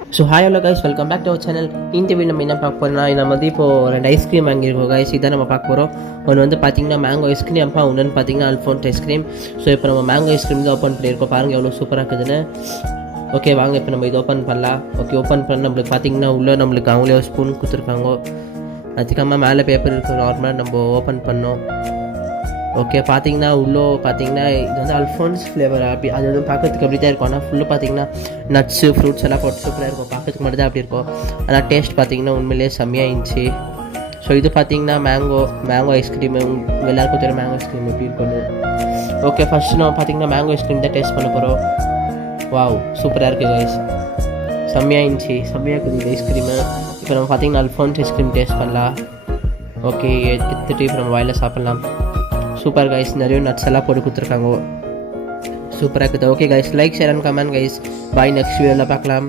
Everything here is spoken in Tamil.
So hi hello guys, welcome back to our channel. இந்த வீடியோ நம்ம என்ன பார்க்க போகிறோம்னா, நம்ம வந்து இப்போது 2 ஐஸ்கிரீம் வாங்கியிருக்கோம் கைஸ். இதான் நம்ம பார்க்க போகிறோம். ஒன்று வந்து பார்த்தீங்கன்னா மேங்கோ ஐஸ்கிரீம், அப்பா ஒன்றுன்னு பார்த்தீங்கன்னா அல்ஃபோன்ஸ் ஐஸ்கிரீம். ஸோ இப்போ நம்ம மேங்கோ ஐஸ்கிரீம் தான் ஓப்பன் பண்ணியிருக்கோம். பாருங்கள் எவ்வளோ சூப்பராக இருக்குதுன்னு. ஓகே வாங்க இப்போ நம்ம இது ஓப்பன் பண்ணலாம். ஓகே ஓப்பன் பண்ண நம்மளுக்கு பார்த்தீங்கன்னா உள்ளே நம்மளுக்கு அவங்களே ஒரு ஸ்பூன் கொடுத்துருக்காங்க. அதுக்கப்புறமா மேலே பேப்பர் இருக்குது, நார்மலாக நம்ம ஓப்பன் பண்ணோம். ஓகே பார்த்தீங்கன்னா உள்ளே பார்த்தீங்கன்னா இது வந்து அல்ஃபோன்ஸ் ஃப்ளேவர். அப்படி அது வந்து பார்க்கறதுக்கு அப்படி தான் இருக்கும். ஆனால் ஃபுல்லாக பார்த்தீங்கன்னா நட்ஸு ஃப்ரூட்ஸ் எல்லாம் போட்டு சூப்பராக இருக்கும். பார்க்கறதுக்கு மட்டும் தான் அப்படி இருக்கும். ஆனால் டேஸ்ட் பார்த்தீங்கன்னா உண்மையிலேயே செம்மையாக இருந்துச்சு. ஸோ இது பார்த்தீங்கன்னா மேங்கோ ஐஸ்கிரீம். உங்கள் எல்லாருக்கும் தெரியும் மேங்கோ ஐஸ்கிரீம் எப்படி இருக்குன்னு. ஓகே ஃபஸ்ட்டு நம்ம பார்த்தீங்கன்னா மேங்கோ ஐஸ்கிரீம் தான் டேஸ்ட் பண்ண போகிறோம். வாவ் சூப்பராக இருக்குது கைஸ், செம்மையாக இருந்துச்சு, செம்மையாக இருக்குது இந்த ஐஸ்கிரீமு. இப்போ நம்ம பார்த்தீங்கன்னா அல்ஃபோன்ஸ் ஐஸ்கிரீம் டேஸ்ட் பண்ணலாம். ஓகே எடுத்துகிட்டு இப்போ நம்ம வாயில் சாப்பிட்லாம். சூப்பர் கைஸ், நிறைய நட்ஸ் எல்லாம் போட்டு கொடுத்துருக்காங்க. சூப்பராக இருக்குது. Okay guys, like share and comment guys. Bye, next வீடியோவில் பார்க்கலாம்.